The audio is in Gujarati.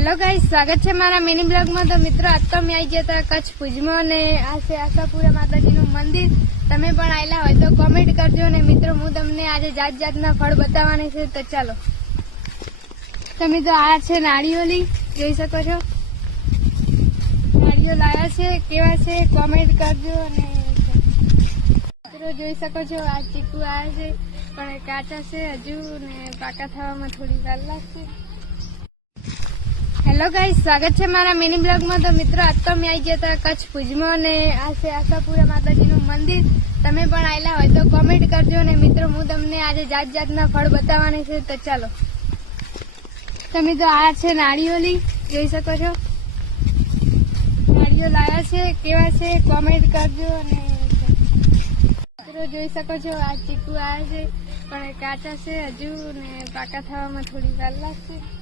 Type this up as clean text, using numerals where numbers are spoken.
હેલો ગાઈસ, સ્વાગત છે મારા મિની બ્લોગમાં। તો મિત્રો, આજ તો અમે આવી ગયા હતા કચ્છ ભુજમાં અને આ છે આશાપુરા માતાજીનું મંદિર। તમે પણ આવેલા હોય તો કોમેન્ટ કરજો। અને મિત્રો, હું તમને આજે જાત જાતના ફળ બતાવવાની છે, તો ચાલો। તમે તો આ છે નાળિયેરી, જોઈ શકો છો। નાળિયેર લાયા છે, કેવા છે કોમેન્ટ કરજો। અને મિત્રો જોઈ શકો છો, આ ચીકુ આવ્યા છે પણ કાચા છે હજુ, ને પાકા થવામાં થોડી વાર લાગશે। હેલો ગાઈસ, સ્વાગત છે મારા મિની બ્લોગમાં। તો મિત્રો, આજ તો અમે આવી ગયા હતા કચ્છ ભુજમાં અને આ છે આશાપુરા માતાજીનું મંદિર। તમે પણ આવેલા હોય તો કોમેન્ટ કરજો। અને મિત્રો, હું તમને આજે જાત જાતના ફળ બતાવવાની છે, તો ચાલો। તમે તો આ છે નાળિયેરી, જોઈ શકો છો। નાળિયેર લાયા છે, કેવા છે કોમેન્ટ કરજો। અને મિત્રો જોઈ શકો છો, આ ચીકુ આવ્યા છે પણ કાચા છે હજુ, ને પાકા થવામાં થોડી વાર લાગશે।